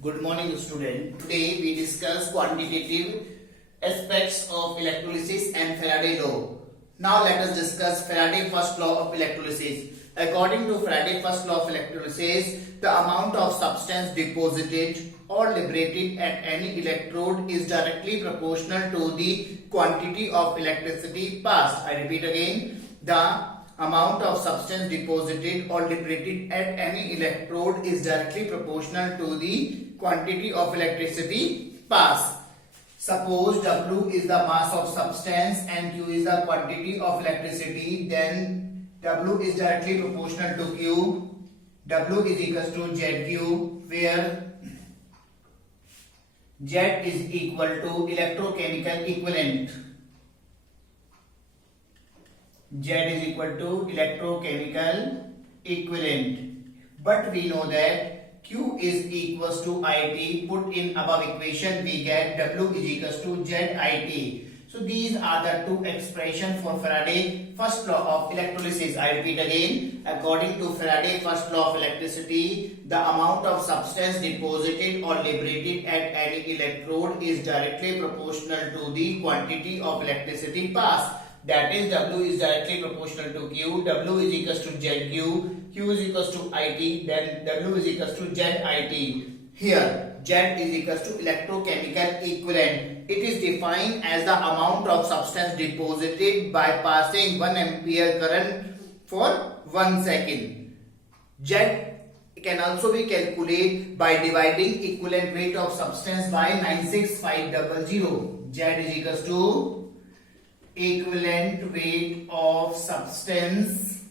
Good morning, student. Today we discuss quantitative aspects of electrolysis and Faraday law. Now let us discuss Faraday first law of electrolysis. According to Faraday first law of electrolysis, the amount of substance deposited or liberated at any electrode is directly proportional to the quantity of electricity passed. I repeat again, the amount of substance deposited or liberated at any electrode is directly proportional to the quantity of electricity passed. Suppose W is the mass of substance and Q is the quantity of electricity, then W is directly proportional to Q. W is equals to ZQ, where Z is equal to electrochemical equivalent. Z is equal to electrochemical equivalent. But we know that Q is equals to IT. Put in above equation, we get W is equals to ZIT. So these are the two expressions for Faraday first law of electrolysis. I repeat again, according to Faraday first law of electricity, the amount of substance deposited or liberated at any electrode is directly proportional to the quantity of electricity passed. That is, W is directly proportional to Q. W is equals to ZQ. Q is equals to IT. Then W is equals to ZIT. Here, Z is equals to electrochemical equivalent. It is defined as the amount of substance deposited by passing 1 ampere current for 1 second. Z can also be calculated by dividing equivalent weight of substance by 96500. Z is equals to equivalent weight of substance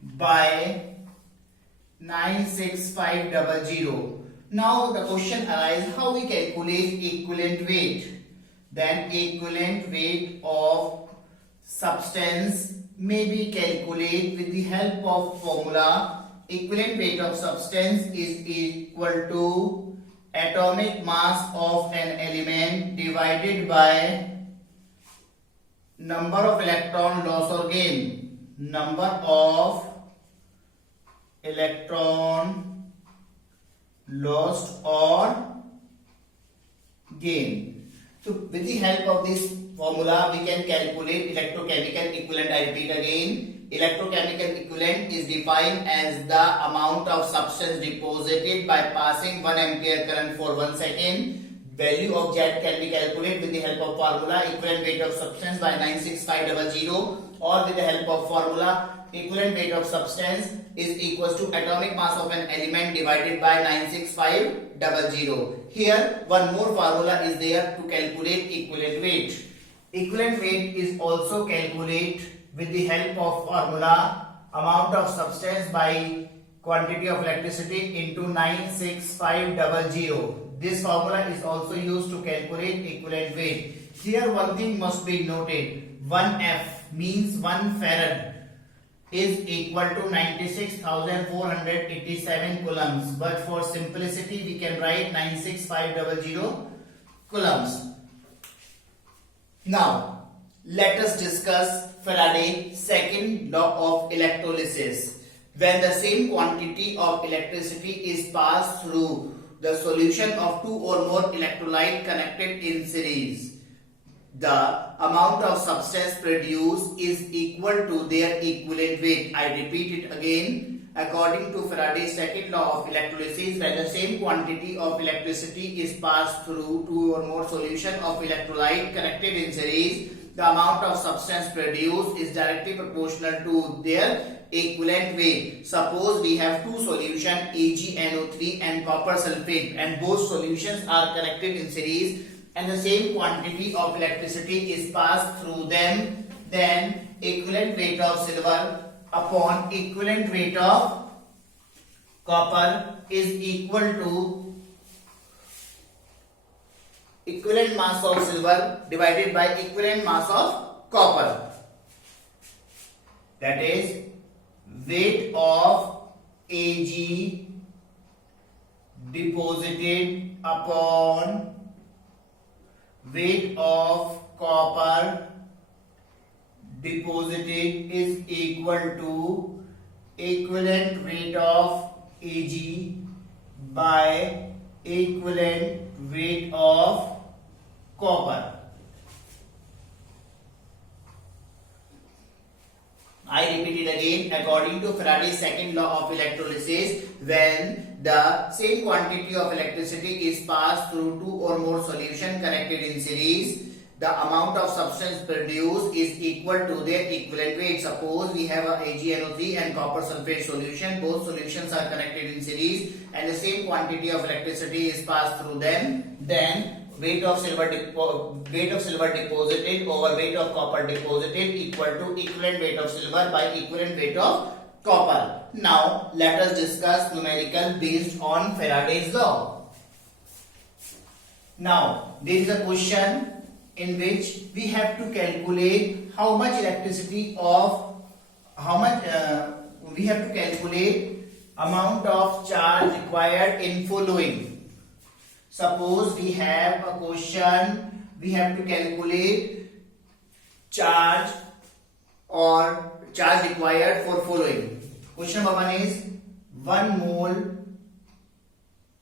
by 96500. Now the question arises, how we calculate equivalent weight? Then equivalent weight of substance may be calculated with the help of formula. Equivalent weight of substance is equal to atomic mass of an element divided by number of electron loss or gain. Number of electron lost or gain. So with the help of this formula, we can calculate electrochemical equivalent. I repeat again, electrochemical equivalent is defined as the amount of substance deposited by passing 1 ampere current for 1 second. Value of Z can be calculated with the help of formula equivalent weight of substance by 96500, or with the help of formula equivalent weight of substance is equals to atomic mass of an element divided by 96500. Here one more formula is there to calculate equivalent weight. Equivalent weight is also calculated with the help of formula amount of substance by quantity of electricity into 96500. This formula is also used to calculate equivalent weight. Here one thing must be noted. 1F means 1 farad is equal to 96,487 coulombs. But for simplicity, we can write 96500 coulombs. Now, let us discuss Faraday's second law of electrolysis. When the same quantity of electricity is passed through the solution of two or more electrolytes connected in series, the amount of substance produced is equal to their equivalent weight. I repeat it again. According to Faraday's second law of electrolysis, when the same quantity of electricity is passed through two or more solution of electrolyte connected in series, the amount of substance produced is directly proportional to their equivalent weight. Suppose we have two solutions, AgNO3 and copper sulfate, and both solutions are connected in series, and the same quantity of electricity is passed through them, then equivalent weight of silver upon equivalent weight of copper is equal to equivalent mass of silver divided by equivalent mass of copper. That is, weight of Ag deposited upon weight of copper deposited is equal to equivalent weight of Ag by equivalent weight of copper. I repeat it again. According to Faraday's second law of electrolysis, when the same quantity of electricity is passed through two or more solutions connected in series, the amount of substance produced is equal to their equivalent weight. Suppose we have a AgNO3 and copper sulfate solution. Both solutions are connected in series and the same quantity of electricity is passed through them. Then weight of silver deposited over weight of copper deposited equal to equivalent weight of silver by equivalent weight of copper. Now let us discuss numerical based on Faraday's law. Now there is a question in which we have to calculate how much electricity of we have to calculate amount of charge required in following. Suppose we have a question, we have to calculate charge required for following. Question number 1 is 1 mole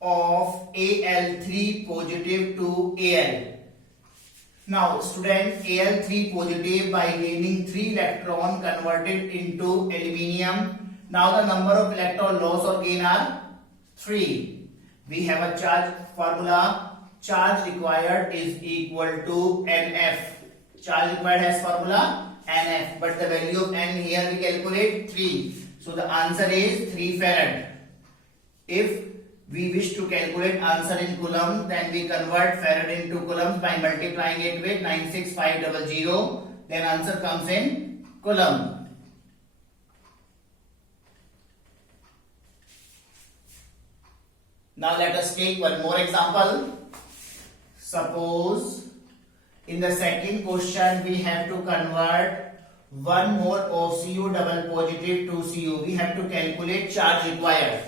of Al3 positive to Al. Now student, Al3 positive by gaining 3 electron converted into aluminium. Now the number of electron loss or gain are 3. We have a charge formula. Charge required is equal to NF. Charge required has formula NF, but the value of N here we calculate 3. So the answer is 3 farad. If we wish to calculate answer in coulomb, then we convert farad into coulombs by multiplying it with 96500. Then answer comes in coulomb. Now let us take one more example. Suppose in the second question we have to convert 1 mole of Cu double positive to Cu. We have to calculate charge required.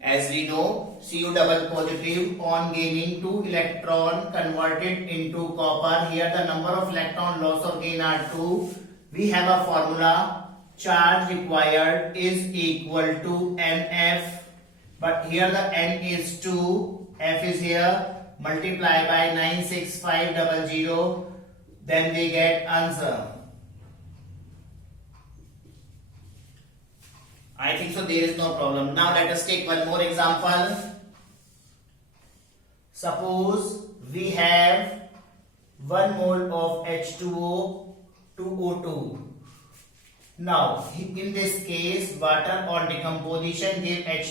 As we know, Cu double positive on gaining 2 electron converted into copper. Here the number of electron loss or gain are 2. We have a formula. Charge required is equal to NF. But here the N is 2, F is here, multiply by 96500, then we get answer. I think so there is no problem. Now let us take one more example. Suppose we have 1 mole of H2O to O2. Now in this case water on decomposition give H2O